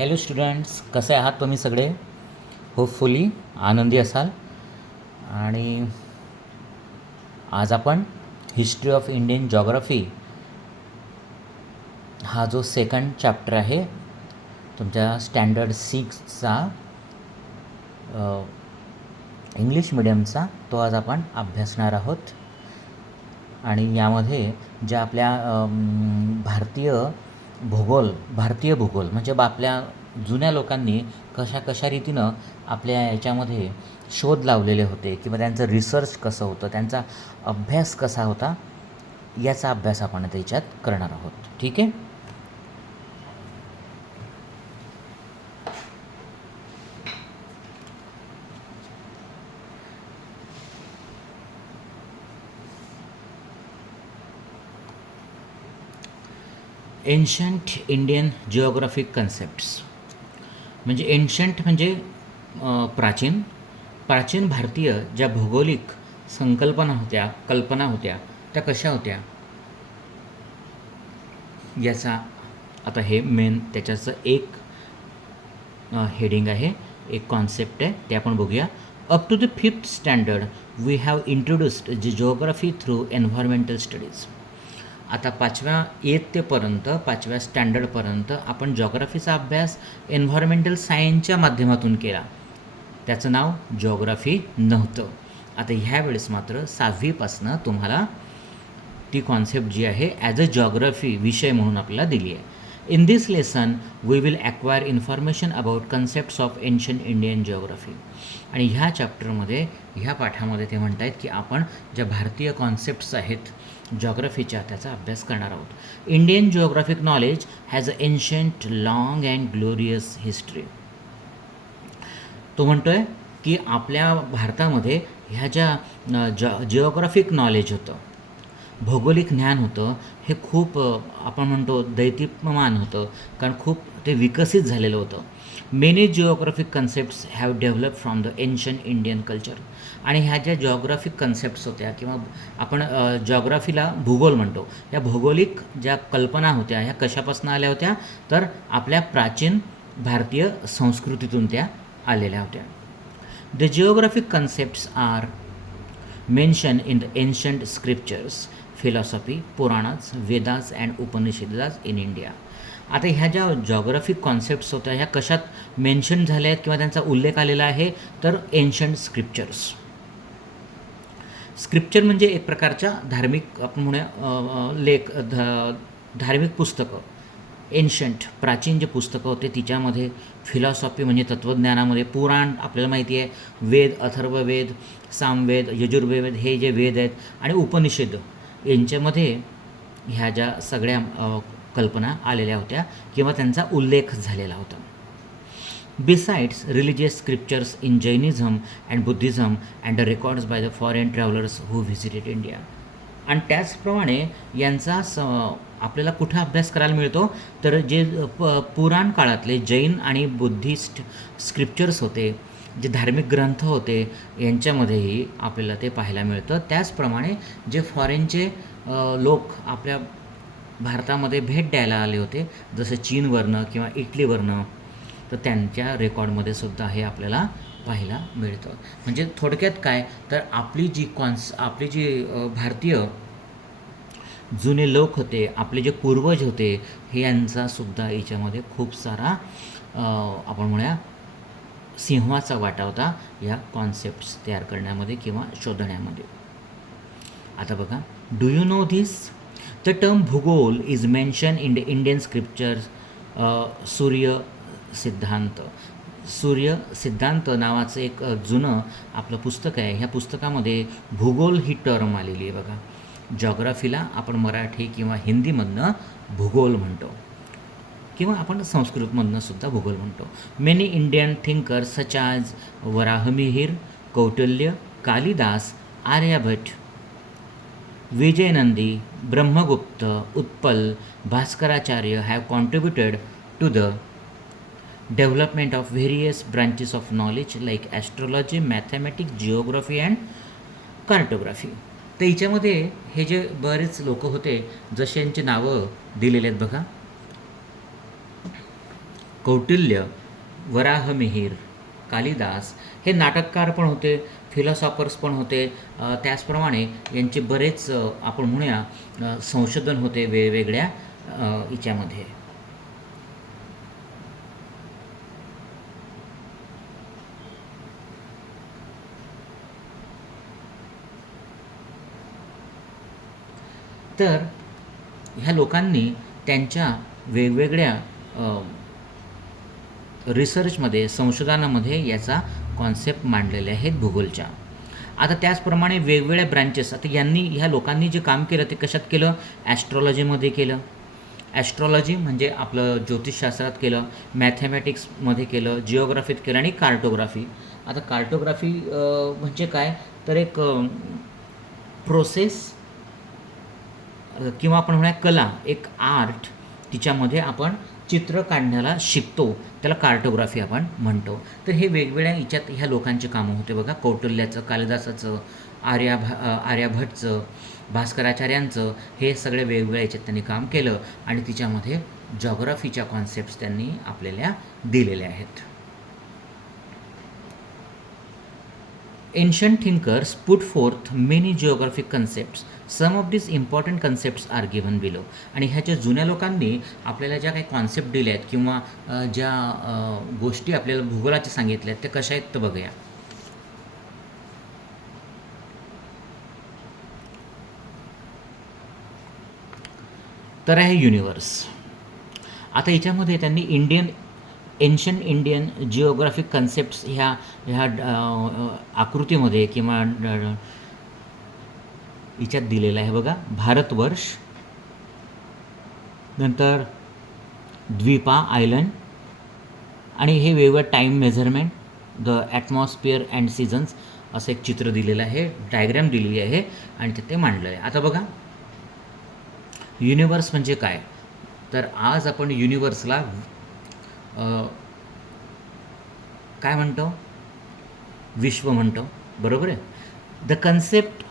Hello students, कसे आहात तुम्ही सगळे? होपफुली आनंदी असाल. आणि आज आपण हिस्ट्री ऑफ इंडियन जॉग्रफी हा जो सेकंड चॅप्टर आहे तुमच्या स्टँडर्ड 6चा इंग्लिश मिडियमचा, तो आज आपण अभ्यासणार आहोत. आणि यामध्ये ज्या आपल्या भारतीय भूगोल म्हणजे आपल्या जुन्या लोकांनी कशा रीतीनं आपल्या याच्यामध्ये शोध लावलेले होते किंवा त्यांचं रिसर्च कसं होतं, त्यांचा अभ्यास कसा होता, याचा अभ्यास आपण त्याच्यात करणार आहोत. ठीक आहे. एन्शंट इंडियन जिओग्राफिक कन्सेप्ट्स म्हणजे एन्शंट म्हणजे प्राचीन भारतीय ज्या भौगोलिक कल्पना होत्या त्या कशा होत्या याचा आता हे मेन त्याच्याचं एक हेडिंग आहे, एक कॉन्सेप्ट आहे, ते आपण बघूया. Up to the 5th standard we have introduced geography through environmental studies. आता 5व्या स्टँडर्डपर्यंत आपण जॉग्राफीचा अभ्यास एन्व्हायरमेंटल सायन्सच्या माध्यमातून केला. त्याचं नाव जॉग्राफी नव्हतं. आता ह्यावेळेस मात्र 6वीपासनं तुम्हाला ती कॉन्सेप्ट जी आहे ॲज अ जॉग्राफी विषय म्हणून आपल्याला दिली आहे. In this lesson we will acquire information about concepts of ancient Indian geography. आणि ह्या चॅप्टरमध्ये, ह्या पाठामध्ये ते म्हणत आहेत की आपण ज्या भारतीय कॉन्सेप्ट्स आहेत जॉग्रफीच्या त्याचा अभ्यास करणार आहोत. Indian geographic knowledge has a ancient long and glorious history. तो म्हणतो आहे की आपल्या भारतामध्ये ह्या ज्या जिओग्राफिक नॉलेज होतं, भौगोलिक ज्ञान होतं, हे खूप आपण म्हणतो दैदिप्यमान होतं, कारण खूप ते विकसित झालेलं होतं. Many geographic concepts have develop from the ancient Indian culture. आणि ह्या ज्या जिओग्राफिक कन्सेप्ट्स होत्या किंवा आपण जॉग्राफीला भूगोल म्हणतो, या भौगोलिक ज्या कल्पना होत्या ह्या कशापासून आल्या होत्या, तर आपल्या प्राचीन भारतीय संस्कृतीतून त्या आलेल्या होत्या. The geographic concepts are mention in the ancient scriptures, philosophy, Puranas, Vedas and Upanishads in India. आता ह्या ज्या जॉग्राफिक कॉन्सेप्ट्स होत्या ह्या कशात मेन्शन झाल्या आहेत किंवा त्यांचा उल्लेख आलेला आहे, तर एन्शंट स्क्रिप्चर्स. स्क्रिप्चर म्हणजे एक प्रकारच्या धार्मिक आपण म्हणूया धार्मिक पुस्तकं. एन्शंट प्राचीन जे पुस्तकं होते तिच्यामध्ये फिलॉसॉफी म्हणजे तत्त्वज्ञानामध्ये, पुराण आपल्याला माहिती आहे, वेद, अथर्ववेद, सामवेद, यजुर्वेद हे जे वेद आहेत, आणि उपनिषद यांच्यामध्ये ह्या ज्या सगळ्या कल्पना आलेल्या होत्या किंवा त्यांचा उल्लेख झालेला होता. Besides religious scriptures in Jainism and Buddhism and the records by the foreign travellers who visited India. आणि त्याचप्रमाणे यांचा आपल्याला कुठं अभ्यास करायला मिळतो, तर जे पुराण काळातले जैन आणि बुद्धिस्ट स्क्रिप्चर्स होते, जे धार्मिक ग्रंथ होते, यांच्यामध्येही आपल्याला ते पाहायला मिळतं. त्याचप्रमाणे जे फॉरेनचे लोक आपल्या भारतामध्ये भेट द्यायला आले होते, जसं चीनवरनं किंवा इटलीवरनं, तर त्यांच्या रेकॉर्डमध्ये सुद्धा हे आपल्याला पाहायला मिळतं. म्हणजे थोडक्यात काय, तर आपली जी भारतीय जुने लोक होते, आपले जे पूर्वज होते, हे यांचासुद्धा याच्यामध्ये खूप सारा आपण म्हणूया सिंहाचा वाटा होता या कॉन्सेप्ट्स तयार करण्यामध्ये किंवा शोधण्यामध्ये. आता बघा, do you know this? The term bhugol is mention in the Indian scriptures. Surya Siddhanta नावाचं एक जुनं आपलं पुस्तक आहे. ह्या पुस्तकामध्ये भूगोल ही टर्म आलेली आहे बघा. जॉग्राफीला आपण मराठी किंवा हिंदीमधनं भूगोल म्हणतो किंवा आपण संस्कृतमधनं सुद्धा भूगोल म्हणतो. Many Indian thinkers such as Varahamihira, Kautilya, Kalidasa, Aryabhatta, Vijayanandi, Brahmagupta, Utpala, Bhaskaracharya have contributed to the development of various branches of knowledge like astrology, mathematics, geography and cartography. तर हिच्यामध्ये हे जे बरेच लोक होते, जसे यांची नावं दिलेले आहेत बघा. कौटिल्य, वराहमिहीर, कालिदास हे नाटककार पण होते, फिलॉसॉफर्स पण होते. त्याचप्रमाणे यांचे बरेच आपण म्हणूया संशोधन होते वेगवेगळ्या याच्यामध्ये. तर ह्या लोकांनी त्यांच्या वेगवेगळ्या रिसर्चमध्ये, संशोधनामध्ये याचा कॉन्सेप्ट मांडलेले आहेत भूगोलच्या. आता त्याचप्रमाणे वेगवेगळ्या ब्रँचेस, आता ह्या लोकांनी जे काम केलं ते कशात केलं? ॲस्ट्रॉलॉजीमध्ये केलं. ॲस्ट्रॉलॉजी म्हणजे आपलं ज्योतिषशास्त्रात केलं, मॅथमॅटिक्समध्ये केलं, जिओग्राफीत केलं आणि कार्टोग्राफी. आता कार्टोग्राफी म्हणजे काय? तर एक प्रोसेस किंवा आपण म्हणूया कला, एक आर्ट, तिच्यामध्ये आपण चित्र काढण्याला शिकतो, त्याला कार्टोग्राफी आपण म्हणतो. तर हे वेगवेगळ्या याच्यात ह्या लोकांची कामं होते बघा. कौटिल्याचं, कालिदासाचं, आर्यभट्टचं, भास्कराचार्यांचं, हे सगळे वेगवेगळ्या याच्यात त्यांनी काम केलं आणि तिच्यामध्ये जॉग्राफीच्या कॉन्सेप्ट्स त्यांनी आपल्याला दिलेल्या आहेत. Ancient thinkers put forth many geographic concepts. Some of these important concepts are given below. आणि ह्याच्या जुन्या लोकांनी आपल्याला ज्या काही कॉन्सेप्ट दिल्या आहेत किंवा ज्या गोष्टी आपल्याला भूगोलाच्या सांगितल्या आहेत त्या कशा आहेत तर बघूया. तर आहे युनिवर्स. आता याच्यामध्ये त्यांनी एन्शंट इंडियन जिओग्राफिक कन्सेप्ट्स ह्या आकृतीमध्ये किंवा याच्यात दिलेलं आहे बघा. भारतवर्ष, नंतर द्वीपा, आयलंड, आणि हे वेगवेगळं time measurement, the atmosphere and seasons, असं एक चित्र दिलेलं आहे, डायग्रॅम दिलेली आहे आणि ते मांडलं आहे. आता बघा, युनिवर्स म्हणजे काय? तर आज आपण युनिवर्सला काय म्हणतो? विश्व म्हणतो, बरोबर आहे. The concept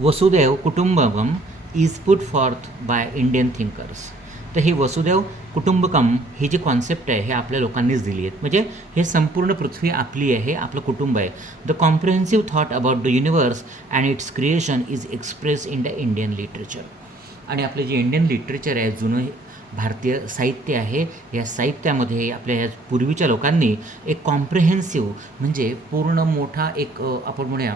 vasudhaiva kutumbakam is put forth by Indian thinkers. तर ही वसुदैव कुटुंबकम ही जी कॉन्सेप्ट आहे हे आपल्या लोकांनीच दिली आहे. म्हणजे हे संपूर्ण पृथ्वी आपली आहे, आपलं कुटुंब आहे. The comprehensive thought about the universe and it's creation is express in the Indian literature. आणि आपले जे इंडियन लिटरेचर आहे, जुनं भारतीय साहित्य आहे, या साहित्यामध्ये आपल्या ह्या पूर्वीच्या लोकांनी एक कॉम्प्रिहेन्सिव्ह म्हणजे पूर्ण मोठा एक आपण म्हणूया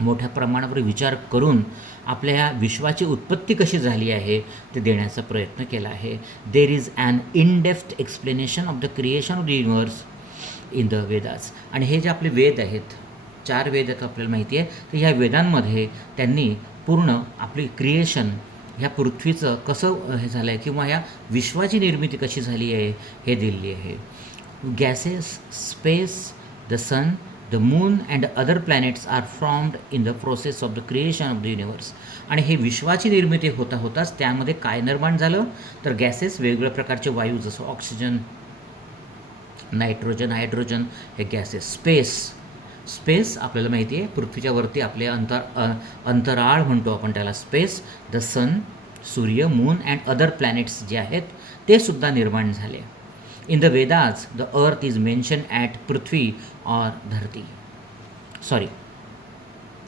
मोठ्या प्रमाणावर विचार करून आपल्या ह्या विश्वाची उत्पत्ती कशी झाली आहे ते देण्याचा प्रयत्न केला आहे. There is an in depth explanation of the creation of the universe in the Vedas. आणि हे जे आपले वेद आहेत, 4 वेद आहेत आपल्याला माहिती आहे, तर ह्या वेदांमध्ये त्यांनी पूर्ण आपली क्रिएशन, ह्या पृथ्वीचं कसं हे झालं आहे किंवा ह्या विश्वाची निर्मिती कशी झाली आहे हे दिलेली आहे. Gases, space, the sun, the moon and other planets are formed in the process of the creation of the universe. आणि हे विश्वाची निर्मिती होताच त्यामध्ये काय निर्माण झालं तर गॅसेस, वेगवेगळ्या प्रकारचे वायू, जसं ऑक्सिजन, नायट्रोजन, हायड्रोजन, हे गॅसेस. स्पेस आपल्याला माहिती आहे, पृथ्वीच्या वरती आपले अंतराळ म्हणतो आपण त्याला स्पेस. द सन, सूर्य, मून अँड अदर प्लॅनेट्स जे आहेत ते सुद्धा निर्माण झाले. In the Vedas the earth is mention at Prithvi or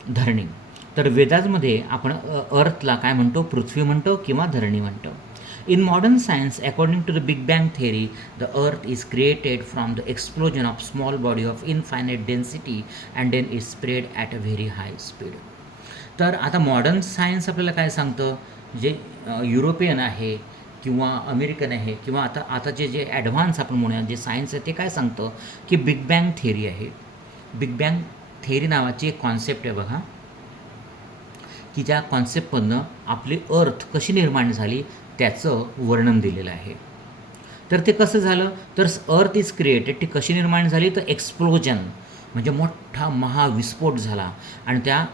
धरणी. तर वेदाजमध्ये आपण अर्थला काय म्हणतो? पृथ्वी म्हणतो किंवा धरणी म्हणतो. In modern science, according to the Big Bang theory, the earth is created from the explosion of small body of infinite density and then is spread at a very high speed. तर आता modern science आपल्याला काय सांगतं? जे European आहे किंवा American आहे किंवा आता जे ॲडव्हान्स आपण म्हणूया जे सायन्स आहे ते काय सांगतं की बिग बँग थिअरी आहे. बिग बँग थिअरी नावाची एक कॉन्सेप्ट आहे बघा, की ज्या कॉन्सेप्टमधनं आपली अर्थ कशी निर्माण झाली त्याचं वर्णन दिलेलं आहे. तर ते कसं झालं तर अर्थ इज क्रिएटेड, ती कशी निर्माण झाली तर एक्सप्लोजन म्हणजे मोठा महाविस्फोट झाला. आणि त्या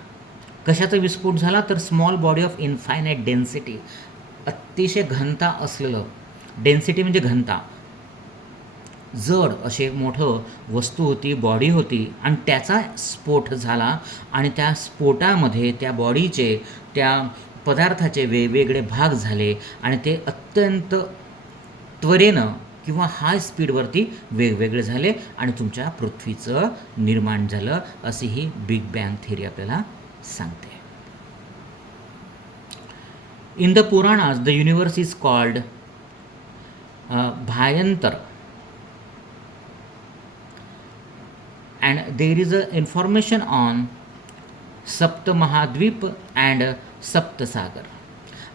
कशाचा विस्फोट झाला तर small body of infinite density, अतिशय घनता असलेलं, डेन्सिटी म्हणजे घनता, जड असे मोठं वस्तू होती, बॉडी होती आणि त्याचा स्फोट झाला. आणि त्या स्फोटामध्ये त्या बॉडीचे त्या पदार्थाचे वेगवेगळे भाग झाले आणि ते अत्यंत त्वरेनं किंवा हाय स्पीडवरती वेगवेगळे झाले आणि तुमच्या पृथ्वीचं निर्माण झालं, अशी ही बिग बँग थिअरी आपल्याला सांगते. In the Puranas the universe is called Bhayantar, and there is a information on Saptamahadvipa and Saptasagar.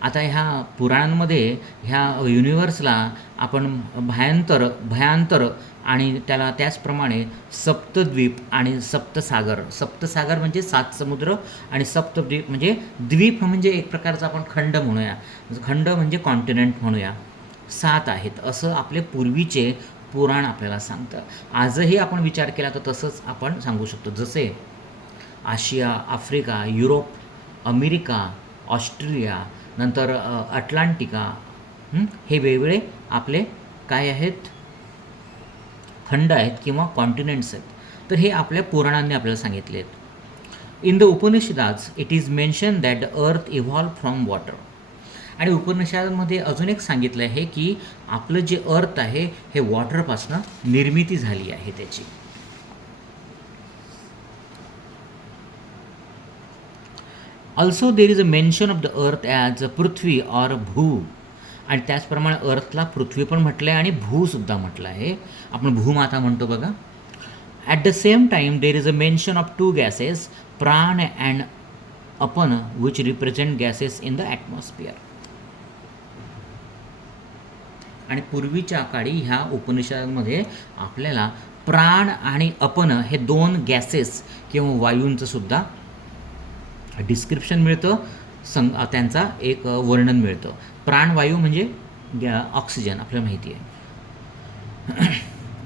आता ह्या पुराणांमध्ये ह्या युनिवर्सला आपण भयांतर आणि त्याला त्याचप्रमाणे सप्तद्वीप आणि सप्तसागर म्हणजे 7 समुद्र आणि सप्तद्वीप म्हणजे द्वीप म्हणजे एक प्रकारचा आपण खंड म्हणूया, खंड म्हणजे कॉन्टिनेंट म्हणूया, 7 आहेत असं आपले पूर्वीचे पुराण आपल्याला सांगतं. आजही आपण विचार केला तर तसंच आपण सांगू शकतो. जसे आशिया, आफ्रिका, युरोप, अमेरिका, ऑस्ट्रेलिया, नंतर अटलांटिका, हे वेगवेगळे आपले काय आहेत, खंड आहेत किंवा कॉन्टिनेंट्स आहेत. तर हे आपल्या पुराणांनी आपल्याला सांगितले आहेत. In the Upanishads it is mention that the earth evolve from water. आणि उपनिषदामध्ये अजून एक सांगितलं आहे की आपलं जे अर्थ आहे हे वॉटरपासून निर्मिती झाली आहे त्याची. Also there is a mention of the अर्थ ॲज अ पृथ्वी ऑर भू. आणि त्याचप्रमाणे अर्थला पृथ्वी पण म्हटलं आहे आणि भूसुद्धा म्हटलं आहे. आपण भूमाता म्हणतो बघा. At the same time there is a mention of 2 gases, prana and apana, which represent gases in the atmosphere. आणि पूर्वीच्या काळी ह्या उपनिषदांमध्ये आपल्याला प्राण आणि अपन हे 2 गॅसेस किंवा वायूंचं सुद्धा डिस्क्रिप्शन मिळतं, त्यांचा एक वर्णन मिळतं. प्राणवायू म्हणजे ऑक्सिजन आपल्याला माहिती आहे.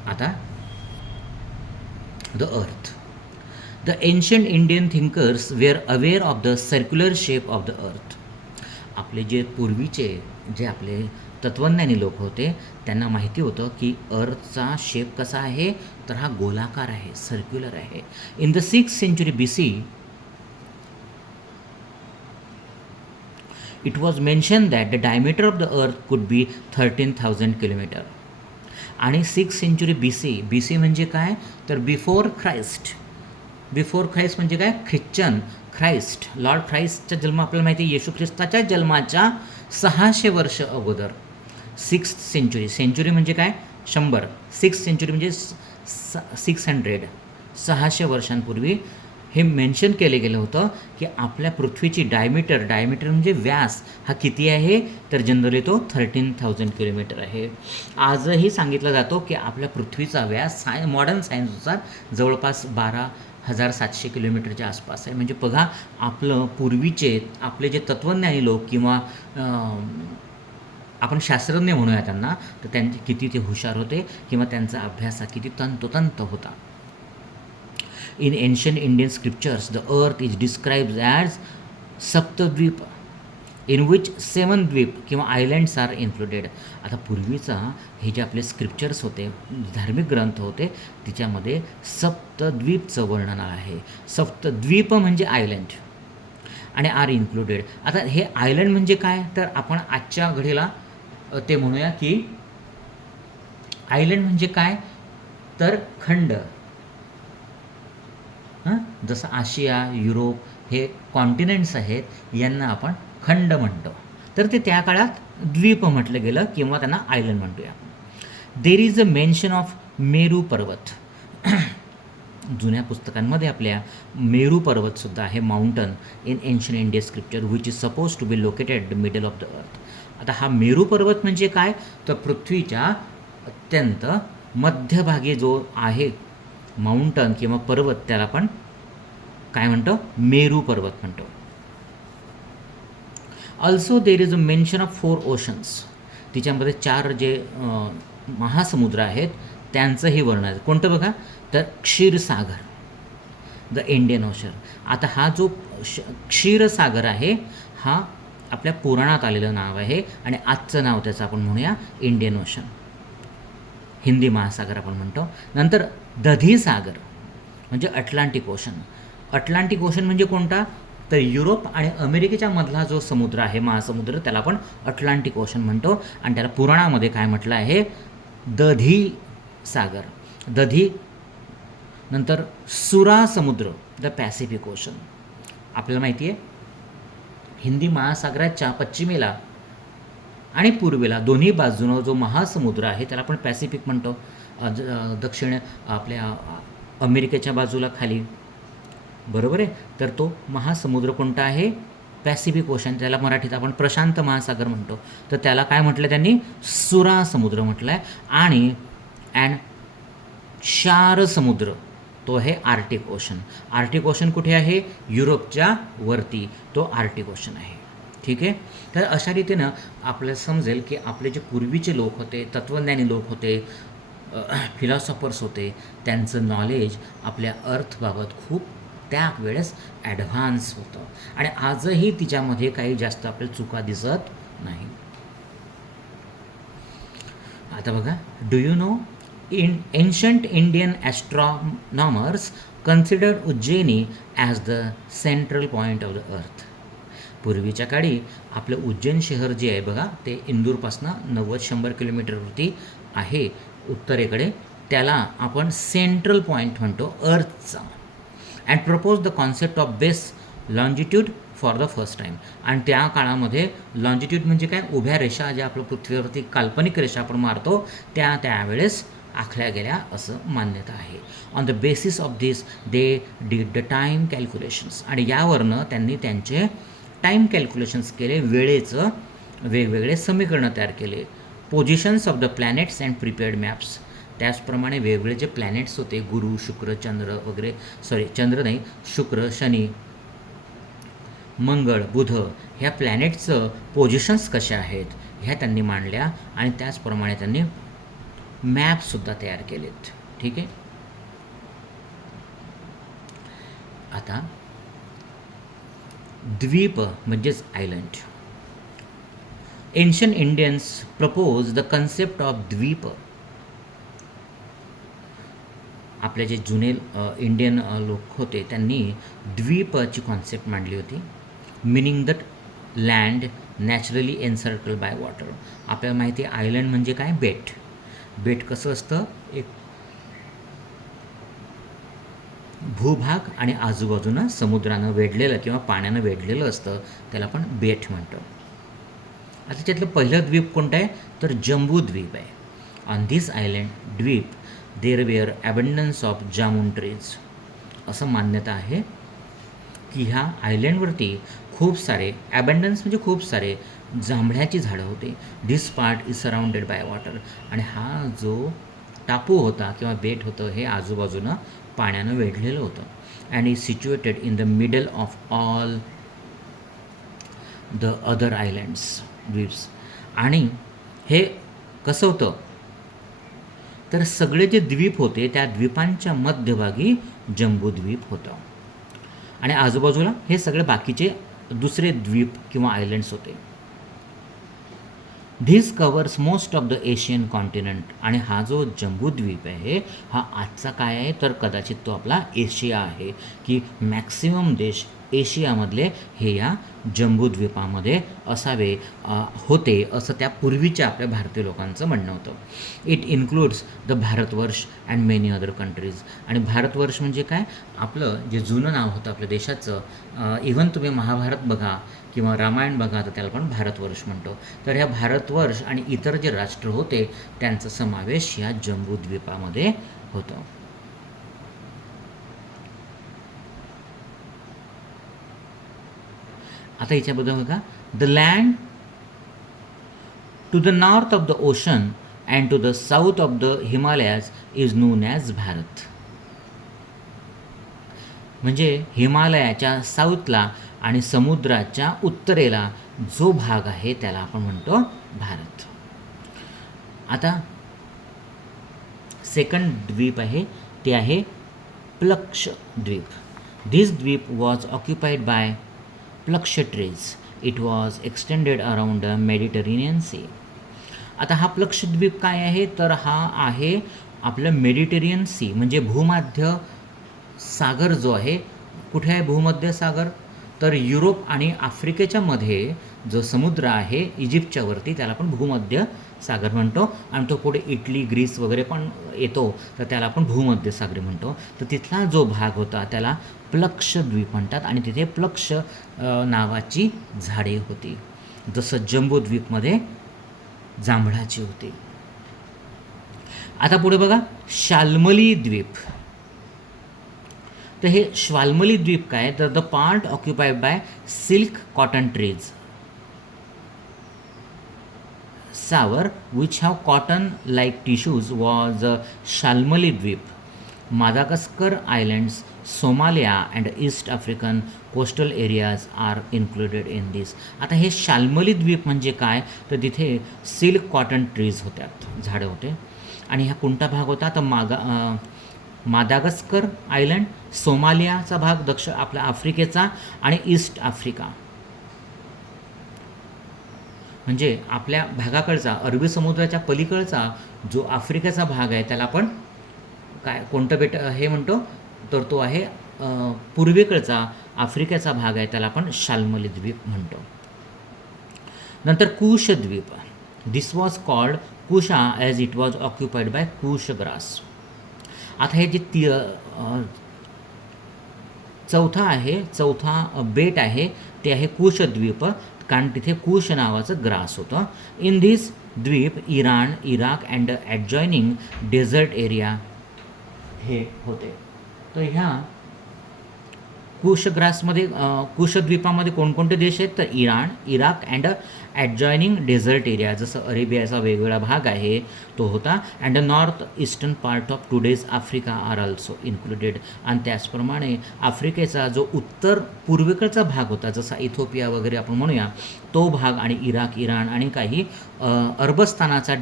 आता the earth. The ancient Indian thinkers were aware of the circular shape of the earth. आपले जे पूर्वीचे जे आपले तत्त्वज्ञानी लोक होते त्यांना माहिती होतं की अर्थचा शेप कसा आहे, तर हा गोलाकार आहे, सर्क्युलर आहे. In the 6th century BC it was mentioned that the diameter of the earth could be 13,000 kilometre. आणि 6th century BC म्हणजे काय, तर बिफोर ख्राइस्ट म्हणजे काय, ख्राइस्ट लॉर्ड ख्राइस्टचा जन्म आपल्याला माहिती आहे. येशू ख्रिस्ताच्या जन्माच्या 600 वर्ष अगोदर 6th century. सेंचुरी म्हणजे काय, 100. 6th century म्हणजे 600, 600 वर्षांपूर्वी हे मेन्शन केलं गेलं होतं की आपल्या पृथ्वीची डायमीटर म्हणजे व्यास हा किती आहे, तर जनरली तो 13,000 किलोमीटर आहे. आजही सांगितलं जातो की आपल्या पृथ्वीचा व्यास मॉडर्न सायन्सनुसार जवळपास 12,700 किलोमीटरच्या आसपास आहे. म्हणजे बघा आपलं पूर्वीचे आपले जे तत्त्वज्ञानी लोक किंवा आपण शास्त्रज्ञ म्हणूया त्यांना, तर त्यांचे किती ते हुशार होते किंवा त्यांचा अभ्यास हा किती तंतोतंत होता. In ancient Indian scriptures, the earth is described as सप्तद्वीप, in which 7 द्वीप किंवा आयलँड्स आर इन्क्लुडेड. आता पूर्वीचा हे जे आपले स्क्रिप्चर्स होते, धार्मिक ग्रंथ होते, तिच्यामध्ये सप्तद्वीपचं वर्णन आहे. सप्तद्वीप म्हणजे आयलँड आणि आर इन्क्लुडेड. आता हे आयलँड म्हणजे काय, तर आपण आजच्या घडीला ते म्हणूया की आयलँड म्हणजे काय, तर खंड. जसं आशिया, युरोप हे कॉन्टिनेंट्स आहेत, यांना आपण खंड म्हणतो. तर ते त्या काळात द्वीप म्हटलं गेलं किंवा त्यांना आयलंड म्हणतोया. There is a mention of Meru Parvat. जुन्या पुस्तकांमध्ये आपल्या मेरू पर्वतसुद्धा आहे, mountain in ancient Indian scripture which is suppose to be located the middle of the earth. आता हा मेरू पर्वत म्हणजे काय, तर पृथ्वीच्या अत्यंत मध्यभागी जो आहे माउंटन किंवा पर्वत, त्याला आपण काय म्हणतो, मेरू पर्वत म्हणतो. Also there is a mention of 4 oceans. तिच्यामध्ये 4 जे महासमुद्र आहेत त्यांचंही वर्णन आहे. कोणतं बघा, तर क्षीरसागर, द इंडियन ओशन. आता हा जो क्षीरसागर आहे हा आपल्या पुराणात आलेलं नाव आहे आणि आजचं नाव त्याचं आपण म्हणूया इंडियन ओशन, हिंदी महासागर आपण म्हणतो. नंतर दधी सागर म्हणजे अटलांटिक ओशन. अटलांटिक ओशन म्हणजे कोणता, तर युरोप आणि अमेरिकेच्या मधला जो समुद्र आहे, महासमुद्र, त्याला आपण अटलांटिक ओशन म्हणतो आणि त्याला पुराणामध्ये काय म्हटलं आहे, दधी सागर, दधी, नंतर सुरा समुद्र, द पॅसिफिक ओशन. आपल्याला माहिती आहे हिंदी महासागराच्या पश्चिमेला आणि पूर्वेला दोन्ही बाजूनं जो महासमुद्र आहे त्याला आपण पॅसिफिक म्हणतो. दक्षिण आपल्या अमेरिकेच्या बाजूला खाली, बरोबर आहे, तर तो महासमुद्र कोणता आहे, पॅसिफिक ओशन. त्याला मराठीत आपण प्रशांत महासागर म्हणतो. तर त्याला काय म्हटलं त्यांनी, सुरा समुद्र म्हटलं आहे. आणि क्षार समुद्र, तो आहे आर्टिक ओशन. आर्टिक ओशन कुठे आहे, युरोपच्या वरती तो आर्टिक ओशन आहे. ठीक आहे. तर अशा रीतीनं आपल्याला समजेल की आपले जे पूर्वीचे लोक होते, तत्त्वज्ञानी लोक होते, फिलॉसॉफर्स होते, त्यांचं नॉलेज आपल्या अर्थबाबत खूप त्यावेळेस ॲडव्हान्स होतं आणि आजही तिच्यामध्ये काही जास्त आपल्याला चुका दिसत नाही. आता बघा, do you no ancient Indian astronomers considered Ujjaini as the central point of the earth. पूर्वीच्या काळी आपलं उज्जैन शहर जे आहे बघा, ते इंदूरपासून 90-100 किलोमीटरवरती आहे उत्तरेकडे. त्याला आपण सेंट्रल पॉईंट म्हणतो अर्थचा. And propose the concept of base longitude for the first time. आणि त्या काळामध्ये लॉन्जिट्यूड म्हणजे काय, उभ्या रेषा ज्या आपल्या पृथ्वीवरती काल्पनिक रेषा आपण मारतो त्यावेळेस आखल्या गेल्या असं मान्यता आहे. On the basis of this they did the time calculations. आणि यावरनं त्यांनी त्यांचे टाईम कॅल्क्युलेशन्स केले, वेळेचं वेगवेगळे समीकरणं तयार केले. Positions of the planets and prepared maps. त्याचप्रमाणे वेगवेगळे जे प्लॅनेट्स होते, गुरु, शुक्र, चंद्र वगैरे, चंद्र नाही, शुक्र, शनी, मंगळ, बुध, ह्या प्लॅनेटचं पोझिशन्स कशा आहेत ह्या त्यांनी मांडल्या आणि त्याचप्रमाणे त्यांनी मॅपसुद्धा तयार केलेत. ठीक आहे. आता द्वीप म्हणजेच island. Ancient Indians propose the concept of द्वीप. आपले जे जुने इंडियन लोक होते त्यांनी द्वीपची कॉन्सेप्ट मांडली होती. Meaning the land naturally encircle by water. आपल्याला माहिती आहे आयलंड म्हणजे काय, बेट. बेट कसं असतं, एक भूभाग आणि आजूबाजूनं समुद्रानं वेढलेलं किंवा पाण्यानं वेढलेलं असतं, त्याला आपण बेट म्हणतो. आता त्यातलं पहिलं द्वीप कोणतं आहे तर जम्बूद्वीप आहे. ऑन धिस आयलँड द्वीप देर वेअर ॲबंडन्स ऑफ जामून ट्रीज. असं मान्यता आहे की ह्या आयलँडवरती खूप सारे, ॲबंडन्स म्हणजे खूप सारे, जांभळ्याची झाडं होती. This part is surrounded by water. आणि हा जो टापू होता किंवा बेट होतं हे आजूबाजूनं पाण्यानं वेढलेलं होतं. And is situated in the middle of all the other islands, dvipas. आणि हे कसं होतं तर सगळे जे द्वीप होते त्या द्वीपांच्या मध्यभागी जम्बूद्वीप होतं आणि आजूबाजूला हे सगळे बाकीचे दुसरे द्वीप किंवा आयलँड्स होते. This covers most of the Asian continent. आणि हा जो जम्बूद्वीप आहे हा आजचा काय आहे तर कदाचित तो आपला एशिया आहे, की मॅक्सिमम देश एशियामधले हे या जम्बूद्वीपामध्ये असावे होते असं त्या पूर्वीच्या आपल्या भारतीय लोकांचं म्हणणं होतं. It includes the Bharatvarsh and many other countries. आणि भारतवर्ष म्हणजे काय, आपलं जे जुनं नाव होतं आपल्या देशाचं, इव्हन तुम्ही महाभारत बघा किंवा रामायण बघा तर त्याला पण भारतवर्ष म्हणतो. तर ह्या भारतवर्ष आणि इतर जे राष्ट्र होते त्यांचा समावेश या जम्बूद्वीपामध्ये होतो. आता याच्याबद्दल बघा, the land to the north of the ocean and to the south of the Himalayas is known as Bharat. म्हणजे हिमालयाच्या साऊथला आणि समुद्राच्या उत्तरेला जो भाग आहे त्याला आपण म्हणतो भारत. आता सेकंड द्वीप आहे ते आहे Plakshadvipa. This dvipa was occupied by plaksha trees. It was extended around the Mediterranean sea. आता हा प्लक्षद्वीप काय आहे तर हा आहे आपलं मेडिटेरियन सी म्हणजे भूमध्य सागर जो आहे. कुठे आहे भूमध्य सागर तर युरोप आणि आफ्रिकेच्या मध्ये जो समुद्र आहे इजिप्तच्या वरती त्याला आपण भूमध्य सागर म्हणतो आणि तो पुढे इटली ग्रीस वगैरे पण येतो तर त्याला आपण भूमध्य सागरी म्हणतो. तर तिथला जो भाग होता त्याला प्लक्ष द्वीप म्हणतात आणि तिथे प्लक्ष नावाची झाडे होती, जसं जम्बूद्वीपमध्ये जांभळाची होती. आता पुढे बघा शाल्मली द्वीप. तर हे श्वाल्मली द्वीप काय तर the part occupied by silk cotton trees savar which have cotton like tissues was Shalmali Dvipa. Madagascar islands, Somalia and east African coastal areas are included in this. आता हे शाल्मली द्वीप म्हणजे काय तर तिथे सिल्क कॉटन ट्रीज होत्यात, झाडं होते. आणि हा कोणता भाग होता तर मादागास्कर आयलँड, सोमालियाचा भाग आपला आफ्रिकेचा आणि ईस्ट आफ्रिका म्हणजे आपल्या भागाकडचा अरबी समुद्राच्या पलीकडचा जो आफ्रिकेचा भाग आहे त्याला आपण काय कोणतं बेट हे म्हणतो तर तो आहे पूर्वेकडचा आफ्रिकेचा भाग आहे त्याला आपण शाल्मली द्वीप म्हणतो. नंतर Kush Dvipa. This was called Kusha as it was occupied by kush grass. आता हे जे चौथा बेट आहे ते आहे कुश द्वीप, कारण तिथे कुश नावाचं ग्रास होतं. In this dvipa Iran, Iraq and adjoining desert area हे होते. तर ह्या कुशग्रासमध्ये कुशद्वीपामध्ये कोणकोणते देश आहेत तर Iran, Iraq and adjoining desert area, जसं अरेबियाचा वेगवेगळा भाग आहे तो होता. And north eastern part of today's Africa are also included. आणि त्याचप्रमाणे आफ्रिकेचा जो उत्तर पूर्वेकडचा भाग होता जसा इथोपिया वगैरे आपण म्हणूया तो भाग आणि इराक, इराण आणि काही अरबस्तानाचा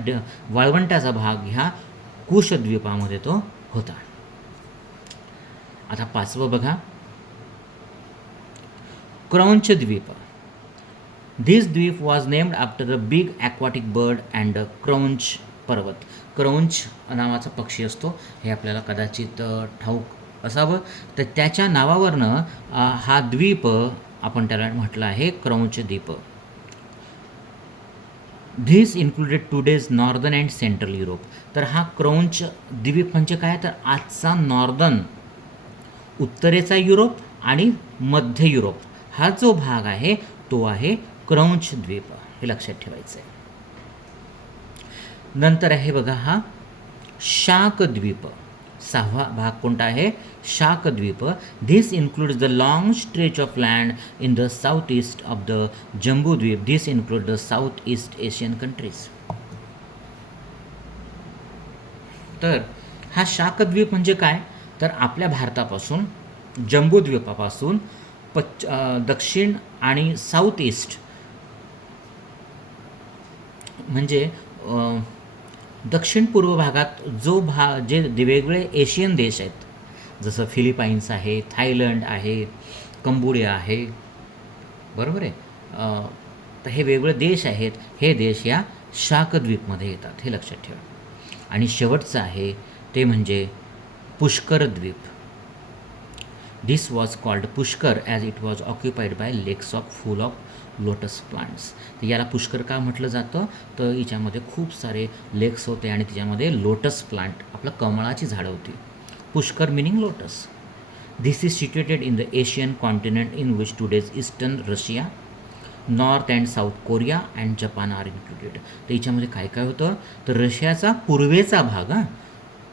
वाळवंटाचा भाग ह्या कुशद्वीपामध्ये तो होता. आता पाचवं बघा क्रौंच Dvipa. This dvipa was named after the big aquatic bird and Krauncha Parvat. Krauncha नावाचा पक्षी असतो हे आपल्याला कदाचित ठाऊक असावं. तर त्याच्या नावावरनं हा द्वीप आपण त्याला म्हटलं आहे क्रौंच Dvipa. This included today's northern and central Europe. तर हा क्रौंच द्वीप म्हणजे काय तर आजचा नॉर्दर्न उत्तरेचा युरोप आणि मध्य युरोप हा जो भाग आहे तो आहे क्रौंच द्वीप, हे लक्षात ठेवायचं आहे. नंतर आहे बघा हा शाक द्वीप. सहावा भाग कोणता आहे शाक द्वीप. This includes the long stretch of land in the south east of the जम्बू द्वीप. This include the south east Asian countries. तर हा शाक द्वीप म्हणजे काय तर आपल्या भारतापासून जम्बूद्वीपापासून दक्षिण आणि साऊथ ईस्ट म्हणजे दक्षिण पूर्व भागात जो जे वेगवेगळे एशियन देश आहेत जसं फिलिपाईन्स आहे, थायलंड आहे, कंबोडिया आहे, बरोबर आहे. तर हे वेगवेगळे देश आहेत, हे देश या शाकद्वीपमध्ये येतात, हे लक्षात ठेवा. आणि शेवटचं आहे ते म्हणजे Pushkar Dvipa. This was called Pushkar as it was occupied by lakes of full of lotus plants. तर याला पुष्कर का म्हटलं जातं तर हिच्यामध्ये खूप सारे लेक्स होते आणि तिच्यामध्ये लोटस प्लांट आपलं कमळाची झाडं होती. Pushkar meaning lotus. This is situated in the Asian continent in which today's eastern Russia, north and south Korea and Japan are included. तर हिच्यामध्ये काय काय होतं तर रशियाचा पूर्वेचा भाग,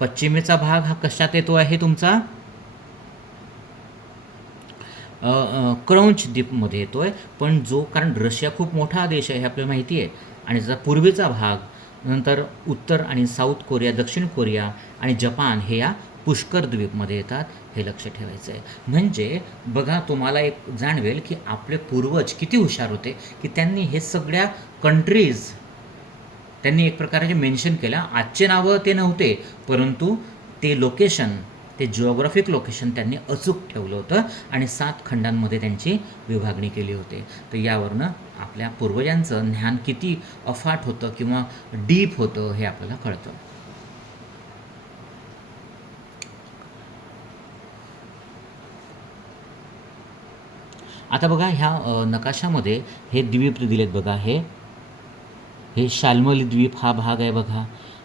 पश्चिमेचा भाग हा कशात येतो आहे तुमचा क्रौंच द्वीपमध्ये येतो आहे. पण कारण रशिया खूप मोठा देश आहे हे आपल्याला माहिती आहे आणि त्याचा पूर्वेचा भाग नंतर उत्तर आणि साऊथ कोरिया, दक्षिण कोरिया आणि जपान हे या पुष्कर द्वीपमध्ये येतात, हे लक्ष ठेवायचं आहे. म्हणजे बघा तुम्हाला एक जाणवेल की आपले पूर्वज किती हुशार होते की त्यांनी हे सगळ्या कंट्रीज त्यांनी एक प्रकारे मेन्शन केलं. आजचे नावं ते नव्हते परंतु ते लोकेशन, ते जिओग्राफिक लोकेशन त्यांनी अचूक ठेवलं होतं आणि 7 खंडांमध्ये त्यांची विभागणी केली होती. तर यावरनं आपल्या पूर्वजांचं ज्ञान किती अफाट होतं किंवा डीप होतं हे आपल्याला कळतं. आता बघा ह्या नकाशामध्ये हे द्वीप दिलेत बघा. हे शाल्मली द्वीप हा भाग आहे बघा.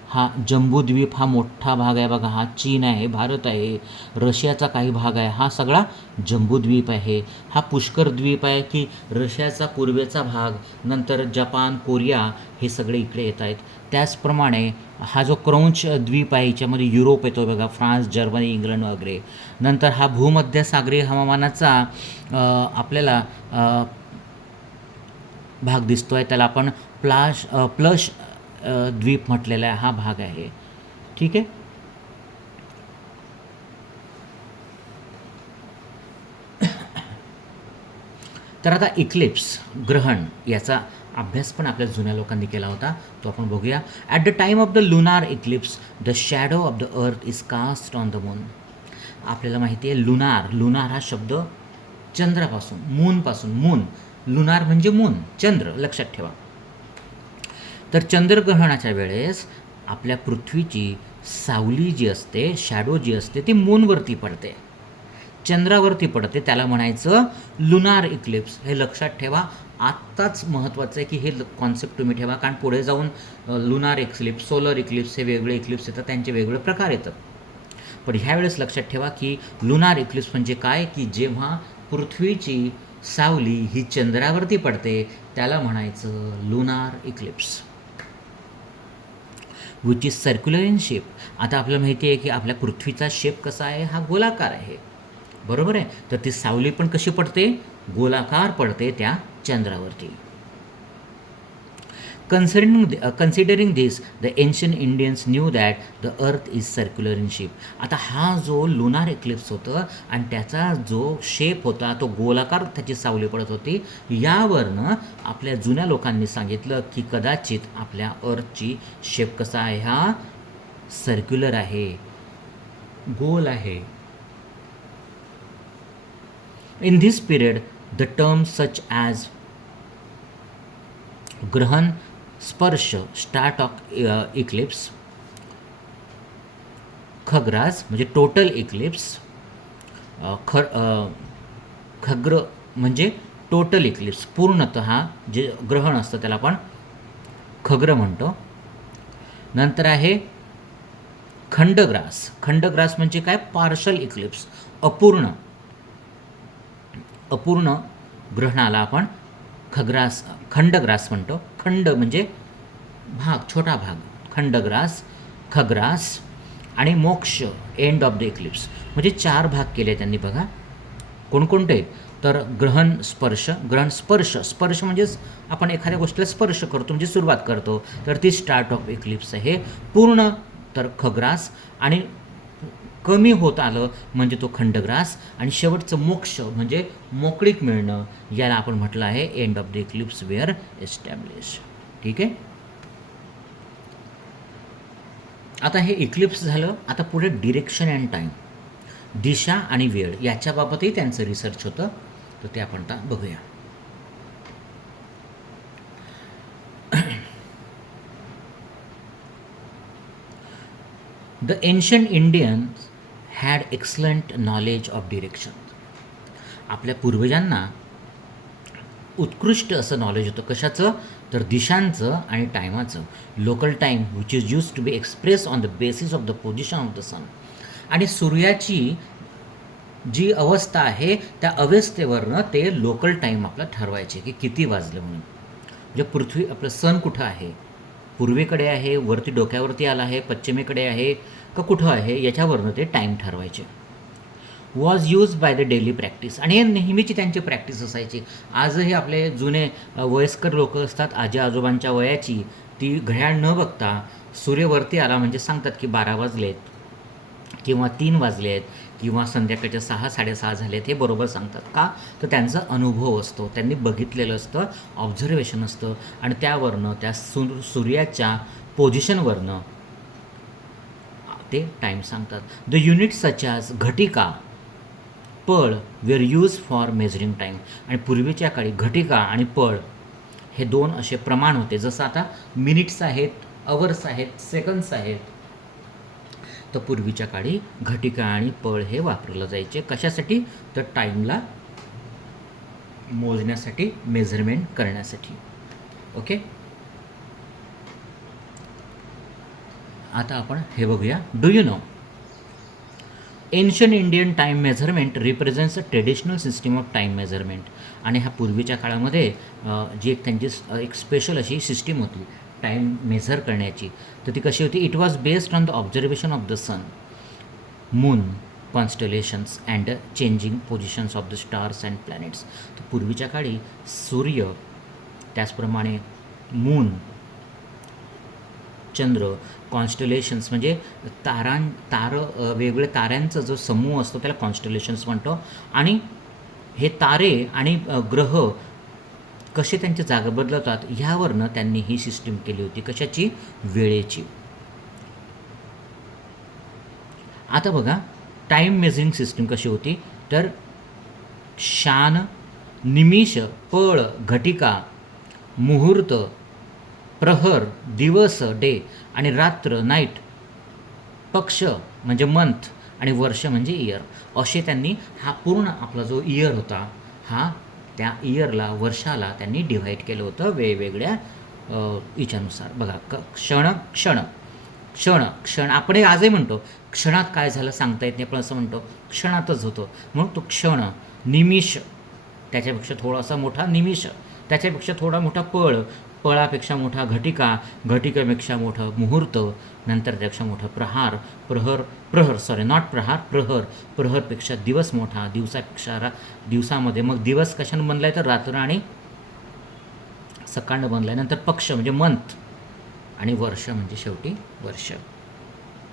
हा जम्बूद्वीप हा मोठा भाग आहे बघा. हा चीन आहे, भारत आहे, रशियाचा काही भाग आहे. हा सगळा जम्बूद्वीप आहे. हा पुष्कर द्वीप आहे की रशियाचा पूर्वेचा भाग, नंतर जपान, कोरिया हे सगळे इकडे येत आहेत. त्याचप्रमाणे हा जो क्रौंच द्वीप आहे याच्यामध्ये युरोप येतो बघा, फ्रान्स, जर्मनी, इंग्लंड वगैरे. नंतर हा भूमध्यसागरीय हवामानाचा आपल्याला भाग दिसतो आहे, त्याला आपण प्लश द्वीप म्हटलेला आहे, हा भाग आहे. ठीक आहे. तर आता इक्लिप्स ग्रहण याचा अभ्यास पण आपल्या जुन्या लोकांनी केला होता, तो आपण बघूया. At the time of the lunar eclipse the shadow of the earth is cast on the moon. आपल्याला माहिती आहे लुनार हा शब्द चंद्रापासून, मूनपासून. लुनार म्हणजे मून, चंद्र, लक्षात ठेवा. तर चंद्रग्रहणाच्या वेळेस आपल्या पृथ्वीची सावली जी असते, शॅडो जी असते, ती मूनवरती पडते, चंद्रावरती पडते. त्याला म्हणायचं लुनार इक्लिप्स. हे लक्षात ठेवा. आत्ताच महत्त्वाचं आहे की हे कॉन्सेप्ट तुम्ही ठेवा, कारण पुढे जाऊन लुनार इक्लिप्स, सोलर इक्लिप्स हे वेगळे इक्लिप्स येतात, त्यांचे वेगळे प्रकार येतात. पण ह्यावेळेस लक्षात ठेवा की लुनार इक्लिप्स म्हणजे काय, की जेव्हा पृथ्वीची सावली ही चंद्रावरती पडते त्याला म्हणायचं lunar Eclipse. Which is circular in shape. आता आपल्याला माहिती आहे की आपल्या पृथ्वीचा शेप कसा आहे, हा गोलाकार आहे, बरोबर आहे. तर ती सावली पण कशी पडते, गोलाकार पडते त्या चंद्रावरती. Considering this the ancient Indians knew that the earth is circular in shape. आता हा जो लुनार इक्लिप्स होतं आणि त्याचा जो शेप होता तो गोलाकार त्याची सावली पडत होती, यावरनं आपल्या जुन्या लोकांनी सांगितलं की कदाचित आपल्या अर्थची शेप कसा आहे, हा सर्क्युलर आहे, गोल आहे. In this period, the terms such as ग्रहण, स्पर्श, स्टार्ट ऑफ इक्लिप्स, खग्रास म्हणजे टोटल इक्लिप्स, खग्र म्हणजे टोटल इक्लिप्स, पूर्णतः जे ग्रहण असतं त्याला आपण खग्र म्हणतो. नंतर आहे खंडग्रास. खंडग्रास म्हणजे काय, पार्शल इक्लिप्स, अपूर्ण ग्रहणाला आपण खंडग्रास म्हणतो. खंड म्हणजे भाग, छोटा भाग, खंडग्रास, खग्रास आणि मोक्ष, एंड ऑफ द इक्लिप्स. म्हणजे 4 भाग केले त्यांनी बघा. कोणकोणते, तर ग्रहण स्पर्श. स्पर्श म्हणजेच आपण एखाद्या गोष्टीला स्पर्श करतो म्हणजे सुरुवात करतो, तर ती स्टार्ट ऑफ इक्लिप्स आहे. पूर्ण तर खग्रास, आणि कमी होत आलं म्हणजे तो खंडग्रास, आणि शेवटचं मोक्ष म्हणजे मोकळीक मिळणं, याला आपण म्हटलं आहे end of the eclipse were establish. ठीक आहे. आता हे इक्लिप्स झालं. आता पुढे डिरेक्शन अँड टाईम, दिशा आणि वेळ याच्याबाबतही त्यांचं रिसर्च होतं, तर ते आपण आता बघूया. The ancient Indians had excellent knowledge of direction. आपल्या पूर्वजांना उत्कृष्ट असं नॉलेज होतं. कशाचं, तर दिशांचं आणि टायमाचं. Local time which is use to be express on the basis of the position of the sun. आणि सूर्याची जी अवस्था आहे त्या अवस्थेवरनं ते लोकल टाईम आपला ठरवायचे की किती वाजलं म्हणून. म्हणजे पृथ्वी, आपलं सन कुठं आहे, पूर्वेकडे आहे, वरती डोक्यावरती आला आहे, पश्चिमेकडे आहे का कुठं आहे, याच्यावरनं ते टाईम ठरवायचे. Was use by the daily practice. आणि हे नेहमीची त्यांची प्रॅक्टिस असायची. आजही आपले जुने वयस्कर लोक असतात, आजी आजोबांच्या वयाची, ती घड्याळ न बघता सूर्यवरती आला म्हणजे सांगतात की 12 वाजलेत किंवा 3 वाजले आहेत किंवा संध्याकाळच्या 6-6:30 झालेत, हे बरोबर सांगतात. का, तर त्यांचा अनुभव असतो, त्यांनी बघितलेलं असतं, ऑब्झर्वेशन असतं, आणि त्यावरनं त्या सूर्याच्या पोझिशनवरनं ते टाईम सांगतात. The unit such as ghatika, pal were use for measuring time. आणि पूर्वीच्या काळी घटिका आणि पळ हे 2 असे प्रमाण होते. जसं आता मिनिट्स आहेत, अवर्स आहेत, सेकंड्स आहेत, तर पूर्वीच्या काळी घटिका आणि पळ हे वापरलं जायचे. कशासाठी, तर टाईमला मोजण्यासाठी, मेजरमेंट करण्यासाठी. ओके, आता आपण हे बघूया. Do you no ancient Indian time measurement represents a traditional system of time measurement. आणि ह्या पूर्वीच्या काळामध्ये जी एक त्यांची एक स्पेशल अशी सिस्टीम होती टाईम मेझर करण्याची, तर ती कशी होती? It was based on the observation of the sun, moon, constellations and changing positions of the stars and planets. तर पूर्वीच्या काळी सूर्य, त्याचप्रमाणे मून, चंद्र, कॉन्स्टलेशन्स म्हणजे वेगवेगळ्या ताऱ्यांचा जो समूह असतो त्याला कॉन्स्टलेशन्स म्हणतो. आणि हे तारे आणि ग्रह कसे त्यांच्या जागा बदलतात ह्यावरनं त्यांनी ही सिस्टीम केली होती. कशाची? वेळेची. आता बघा टाईम मेजरिंग सिस्टीम कशी होती, तर क्षण, निमिष, पळ, घटिका, मुहूर्त, प्रहर, दिवस, डे, आणि रात्र, नाईट, पक्ष म्हणजे मंथ, आणि वर्ष म्हणजे इयर, असे त्यांनी हा पूर्ण आपला जो इयर होता हा त्या इयरला, वर्षाला त्यांनी डिव्हाइड केलं होतं वेगवेगळ्या याच्यानुसार. बघा क्षण क्षण क्षण क्षण आपण हे आजही म्हणतो, क्षणात काय झालं सांगता येत नाही, पण असं म्हणतो क्षणातच होतं म्हणून तो क्षण. निमिष, त्याच्यापेक्षा थोडासा मोठा निमिष, त्याच्यापेक्षा थोडा मोठा पळ, पळापेक्षा मोठा घटिका, घटिकेपेक्षा मोठं मुहूर्त, नंतर त्यापेक्षा मोठा प्रहार, प्रहर सॉरी नॉट प्रहार, प्रहरपेक्षा दिवस मोठा, दिवसामध्ये मग दिवस कशानं बनला आहे तर रात्र आणि सकाळनं बनला आहे. नंतर पक्ष म्हणजे मंथ, आणि वर्ष म्हणजे शेवटी वर्ष,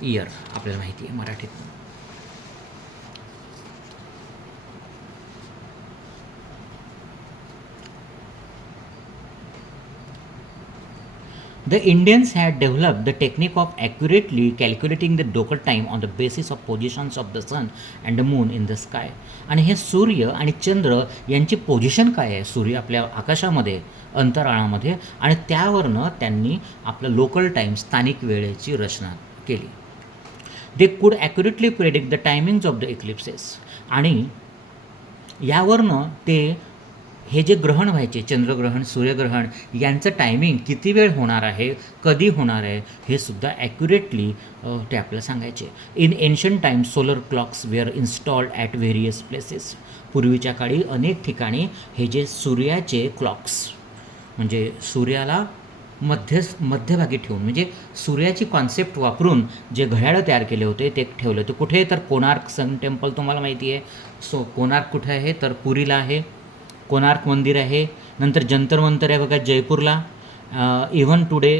इयर आपल्याला माहिती आहे मराठीत. The Indians had developed the technique of accurately calculating the local time on the basis of positions of the sun and the moon in the sky. आणि हे सूर्य आणि चंद्र यांची पोझिशन काय आहे सूर्य आपल्या आकाशामध्ये, अंतराळामध्ये, आणि त्यावरनं त्यांनी आपलं लोकल टाईम, स्थानिक वेळेची रचना केली. They could accurately predict the timings of the इक्लिप्सेस. आणि यावरनं ते हे जे ग्रहण व्हायचे, चंद्रग्रहण, सूर्यग्रहण, यांचं टायमिंग किती वेळ होणार आहे, कधी होणार आहे, हे सुद्धा ॲक्युरेटली ते आपल्याला सांगायचे. In ancient time solar clocks were installed at various places. पूर्वीच्या काळी अनेक ठिकाणी हे जे सूर्याचे क्लॉक्स म्हणजे सूर्याला मध्यभागी ठेवून, म्हणजे सूर्याची कॉन्सेप्ट वापरून जे घड्याळं तयार केले होते ते ठेवले होते. कुठे? तर कोणार्क सन टेम्पल तुम्हाला माहिती आहे. सो कोणार्क कुठे आहे तर पुरीला आहे, कोणार्क मंदिर आहे. नंतर जंतर मंतर आहे बघा जयपूरला. Even today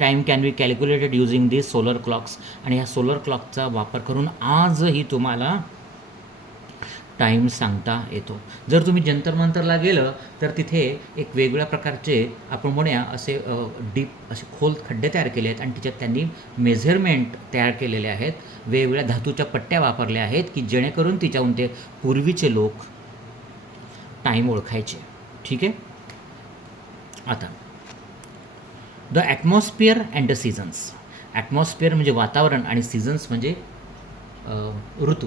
time can be calculated using this solar clocks. आणि ह्या सोलर क्लॉकचा वापर करून आजही तुम्हाला टाईम सांगता येतो. जर तुम्ही जंतर मंतरला गेलं तर तिथे एक वेगवेगळ्या प्रकारचे आपण म्हणूया असे डीप असे खोल खड्डे तयार केले आहेत आणि त्याच्यात त्यांनी मेझरमेंट तयार केलेले आहेत, वेगवेगळ्या धातूच्या पट्ट्या वापरल्या आहेत की जेणेकरून तिच्याहून ते पूर्वीचे लोक टाईम ओळखायचे. ठीक आहे. आता the atmosphere and the seasons. Atmosphere म्हणजे वातावरण आणि सीझन्स म्हणजे ऋतू.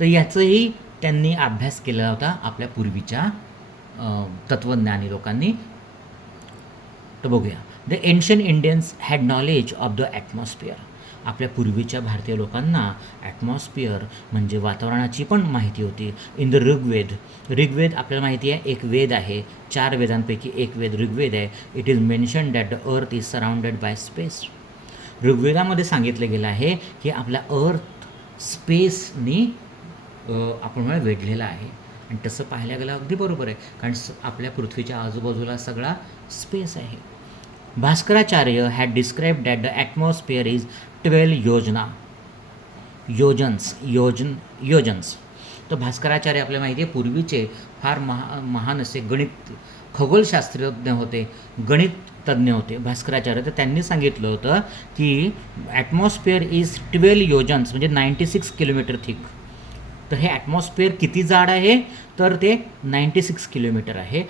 तर याचंही त्यांनी अभ्यास केला होता आपल्या पूर्वीच्या तत्त्वज्ञानी लोकांनी. तर बघूया. The ancient Indians had knowledge of the atmosphere. आपल्या पूर्वीच्या भारतीय लोकांना ॲटमॉस्फिअर म्हणजे वातावरणाची पण माहिती होती. In the Rigveda. ऋग्वेद आपल्याला माहिती आहे एक वेद आहे, 4 वेदांपैकी एक वेद ऋग्वेद आहे. It is mention that the earth is surrounded by space. ऋग्वेदामध्ये सांगितलं गेलं आहे की आपला अर्थ स्पेसनी आपण म्हणा वेढलेला आहे. आणि तसं पाहायला गेलं अगदी बरोबर आहे, कारण आपल्या पृथ्वीच्या आजूबाजूला सगळा स्पेस आहे. Bhaskaracharya had describe that the atmosphere is 12 योजन्स. तर भास्कराचार्य आपल्याला माहिती आहे पूर्वीचे फार महान असे गणित खगोलशास्त्रज्ञ होते, गणित तज्ज्ञ होते भास्कराचार्य. तर त्यांनी सांगितलं होतं की ॲटमॉस्फिअर इज 12 योजन्स म्हणजे 96 किलोमीटर थिक. तर हे ॲटमॉस्फिअर किती जाड आहे तर ते 96 किलोमीटर आहे.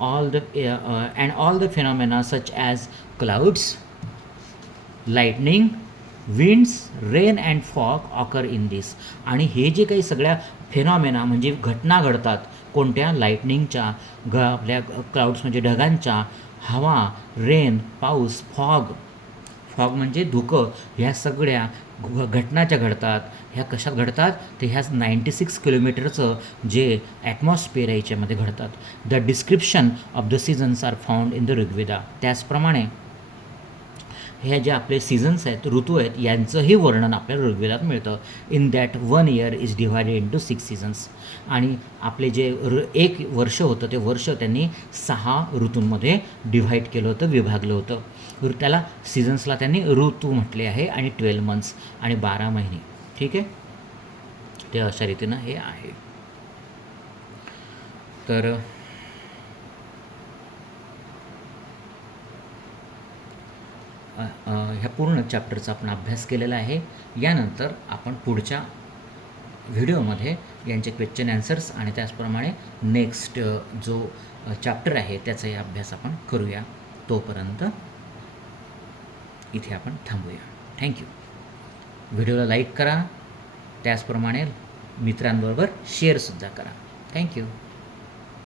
All the phenomena such as clouds, lightning, winds, rain and fog occur in this. आणि हे जे काही सगळ्या फिनॉमेना म्हणजे घटना घडतात कोणत्या लाईटनिंगच्या आपल्या क्लाउड्स म्हणजे ढगांच्या, हवा, रेन, पाऊस, फॉग म्हणजे धुकं, ह्या सगळ्या घटना ज्या घडतात ह्या कशात घडतात ते ह्या 96 किलोमीटरचं जे ॲटमॉस्फिअर आहे याच्यामध्ये घडतात. The description of the seasons are found in the Rigveda. त्याचप्रमाणे ह्या ज्या आपले सीझन्स आहेत, ऋतू आहेत, यांचंही वर्णन आपल्याला ऋग्वेदात मिळतं. In that 1 year is divided into 6 seasons. आणि आपले जे एक वर्ष होतं ते वर्ष त्यांनी 6 ऋतूंमध्ये डिव्हाइड केलं होतं, विभागलं होतं. त्याला सीझन्सला त्यांनी ऋतू म्हटले आहे आणि 12 मंथ्स आणि 12 महिने. ठीक आहे, ते अशा रीतीनं हे आहे. तर ह्या पूर्ण चॅप्टरचा आपण अभ्यास केलेला आहे. यानंतर आपण पुढच्या व्हिडिओमध्ये यांचे क्वेश्चन ॲन्सर्स आणि त्याचप्रमाणे नेक्स्ट जो चॅप्टर आहे त्याचाही अभ्यास आपण करूया. तोपर्यंत इथे आपण थांबूया. थँक्यू. व्हिडिओला लाईक करा, त्याचप्रमाणे मित्रांबरोबर शेअरसुद्धा करा. थँक्यू.